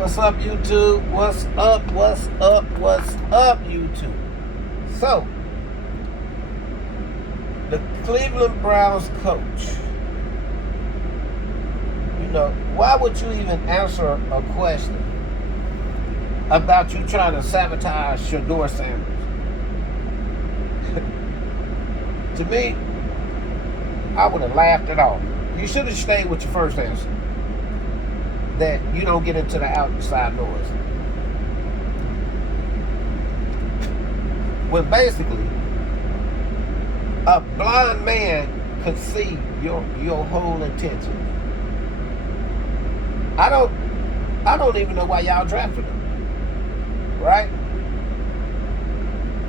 What's up, YouTube? What's up? What's up? What's up, YouTube? So, the Cleveland Browns coach, why would you even answer a question about you trying to sabotage Sedeur Sanders? To me, I would have laughed it off. You should have stayed with your first answer, that you don't get into the outside noise. Well, basically, a blind man could see your whole intention. I don't even know why y'all drafted him, right?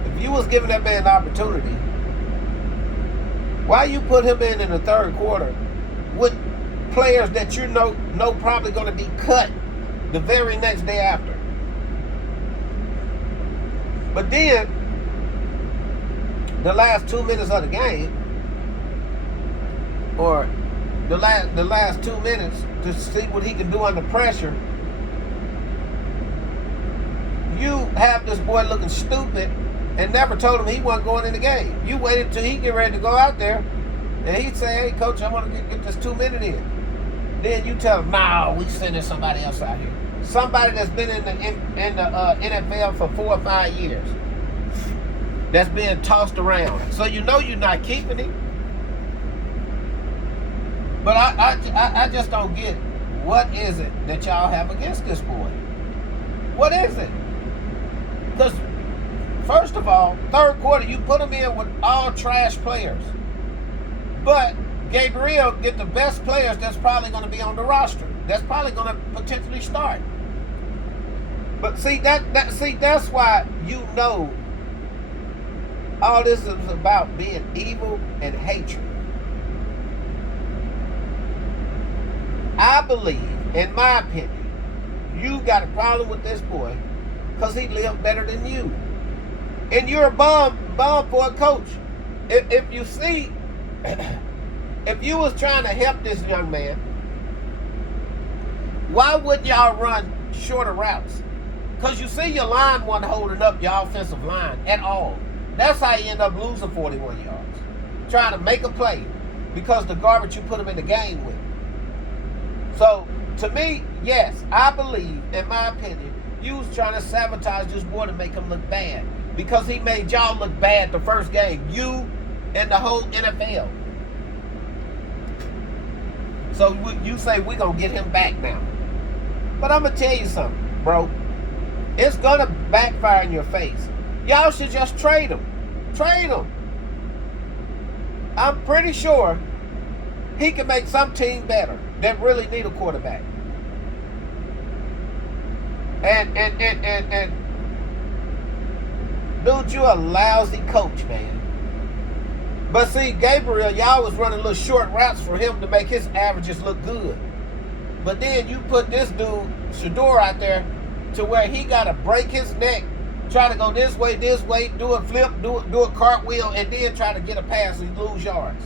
If you was giving that man an opportunity, why you put him in the third quarter with players that you know probably going to be cut the very next day after? But then, the last 2 minutes of the game, or the last 2 minutes to see what he can do under pressure, you have this boy looking stupid and never told him he wasn't going in the game. You waited till he get ready to go out there, and he'd say, "Hey, coach, I want to get this 2 minute in." Then you tell him, "No, we sending somebody else out here. Somebody that's been in the NFL for 4 or 5 years, that's being tossed around." So you're not keeping him. But I just don't get it. What is it that y'all have against this boy? What is it? Because first of all, third quarter, you put him in with all trash players. But Gabriel get the best players that's probably going to be on the roster. That's probably going to potentially start. But see, that's why all this is about being evil and hatred. I believe, in my opinion, you got a problem with this boy because he lived better than you. And you're a bum for a coach. If you see, if you was trying to help this young man, why wouldn't y'all run shorter routes? Because you see your line wasn't holding up your offensive line at all. That's how you end up losing 41 yards. Trying to make a play because the garbage you put him in the game with. So, to me, yes, I believe, in my opinion, you was trying to sabotage this boy to make him look bad. Because he made y'all look bad the first game. You and the whole NFL. So you say we're going to get him back now. But I'm going to tell you something, bro. It's going to backfire in your face. Y'all should just trade him. Trade him. I'm pretty sure he can make some team better that really need a quarterback. And dude, you a lousy coach, man. But see, Gabriel, y'all was running little short routes for him to make his averages look good. But then you put this dude, Sedeur, out there to where he got to break his neck, try to go this way, do a flip, do a cartwheel, and then try to get a pass and lose yards.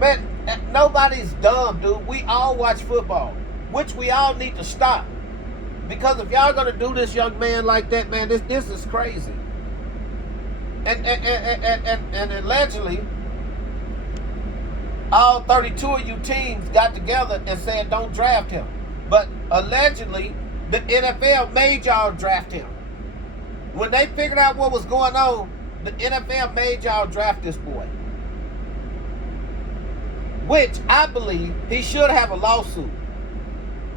Man, nobody's dumb, dude. We all watch football, which we all need to stop. Because if y'all gonna do this young man like that, man, this is crazy. And allegedly, all 32 of you teams got together and said don't draft him. But allegedly, the NFL made y'all draft him. When they figured out what was going on, the NFL made y'all draft this boy. Which I believe he should have a lawsuit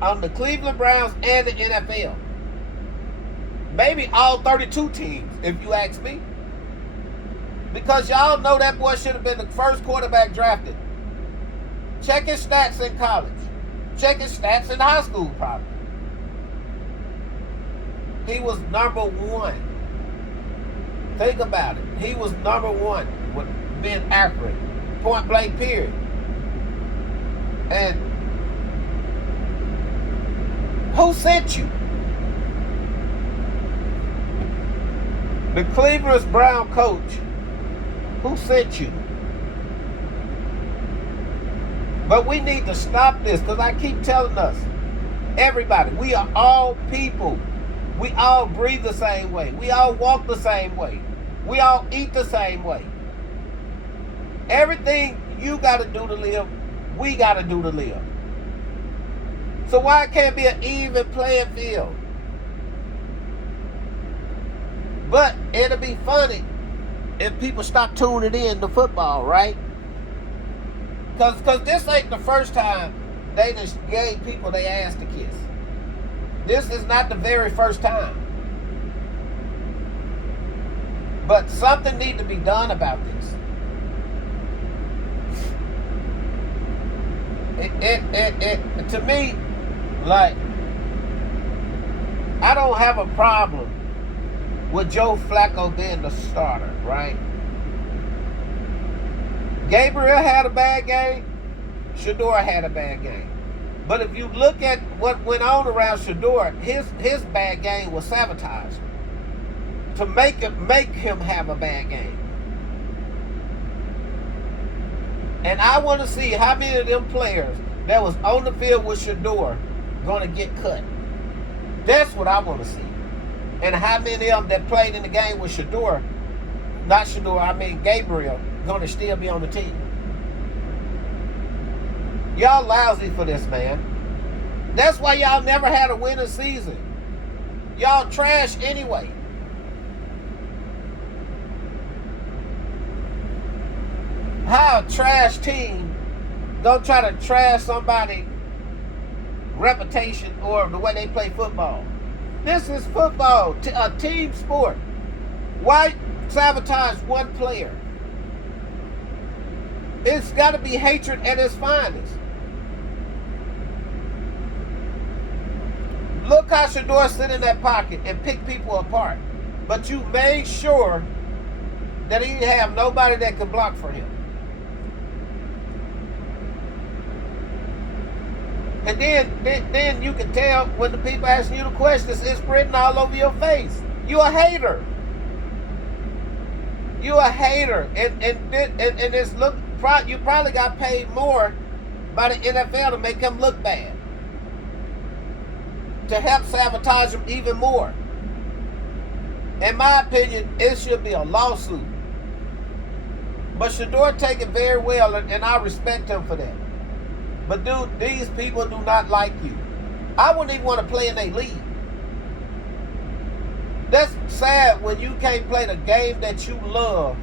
on the Cleveland Browns and the NFL. Maybe all 32 teams, if you ask me. Because y'all know that boy should have been the first quarterback drafted. Check his stats in college. Check his stats in high school, probably. He was number one. Think about it. He was number one with being accurate. Point blank, period. And who sent you? The Cleveland Brown coach. Who sent you? But we need to stop this, because I keep telling us, Everybody. We are all people. We all breathe the same way. We all walk the same way. We all eat the same way. Everything you got to do to live, we got to do to live. So why it can't be an even playing field? But it'll be funny if people stop tuning in to football, right? Because this ain't the first time they just gave people their ass to kiss. This is not the very first time. But something needs to be done about this. To me, like, I don't have a problem with Joe Flacco being the starter, right? Gabriel had a bad game. Sedeur had a bad game. But if you look at what went on around Sedeur, his bad game was sabotage to make him have a bad game. And I want to see how many of them players that was on the field with Sedeur going to get cut. That's what I want to see. And how many of them that played in the game with Sedeur, not Sedeur, I mean Gabriel, going to still be on the team. Y'all lousy for this, man. That's why y'all never had a winning season. Y'all trash anyway. How a trash team gonna try to trash somebody's reputation or the way they play football? This is football, a team sport. Why sabotage one player? It's got to be hatred at its finest. Look how Sedeur sit in that pocket and pick people apart. But you made sure that he didn't have nobody that could block for him. And then you can tell when the people asking you the questions, it's written all over your face. You a hater. You a hater. And it's you probably got paid more by the NFL to make him look bad. To help sabotage him even more. In my opinion, it should be a lawsuit. But Sedeur take it very well, and I respect him for that. But dude, these people do not like you. I wouldn't even want to play in their league. That's sad when you can't play the game that you love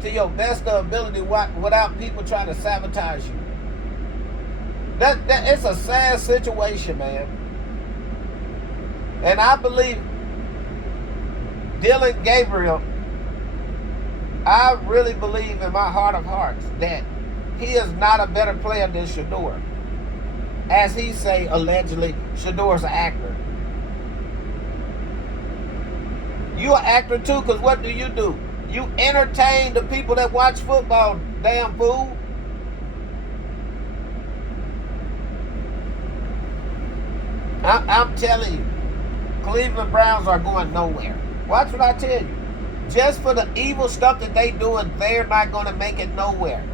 to your best of ability without people trying to sabotage you. That it's a sad situation, man. And I believe Dylan Gabriel, I really believe in my heart of hearts that he is not a better player than Sedeur. As he say, allegedly, Sedeur's an actor. You an actor too, because what do? You entertain the people that watch football, damn fool. I'm telling you, Cleveland Browns are going nowhere. Watch what I tell you. Just for the evil stuff that they doing, they're not going to make it nowhere.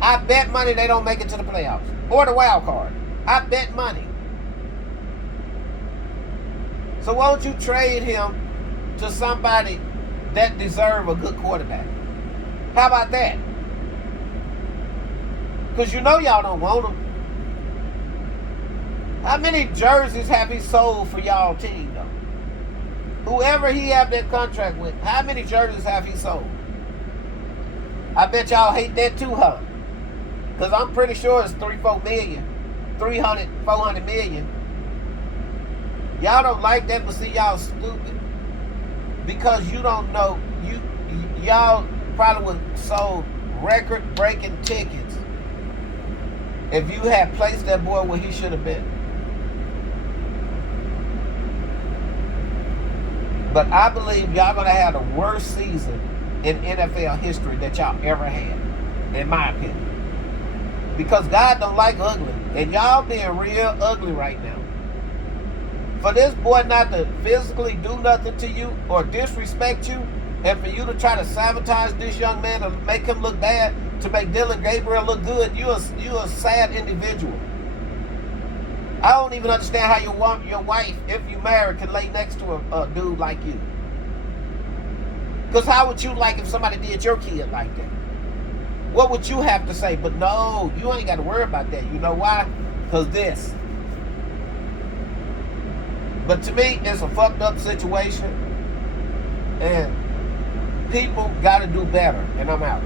I bet money they don't make it to the playoffs or the wild card. I bet money. So won't you trade him to somebody that deserve a good quarterback? How about that? Because you know y'all don't want him. How many jerseys have he sold for y'all team though? Whoever he have that contract with, how many jerseys have he sold? I bet y'all hate that too, huh? Because I'm pretty sure it's 400 million. Y'all don't like that, but see, y'all stupid. Because you don't know, y'all probably would have sold record-breaking tickets if you had placed that boy where he should have been. But I believe y'all going to have the worst season in NFL history that y'all ever had, in my opinion. Because God don't like ugly. And y'all being real ugly right now. For this boy not to physically do nothing to you or disrespect you, and for you to try to sabotage this young man to make him look bad, to make Dylan Gabriel look good, you a sad individual. I don't even understand how your wife, if you married, can lay next to a dude like you. Because how would you like if somebody did your kid like that? What would you have to say? But no, you ain't got to worry about that. You know why? Because this. But to me, it's a fucked up situation. And people got to do better. And I'm out.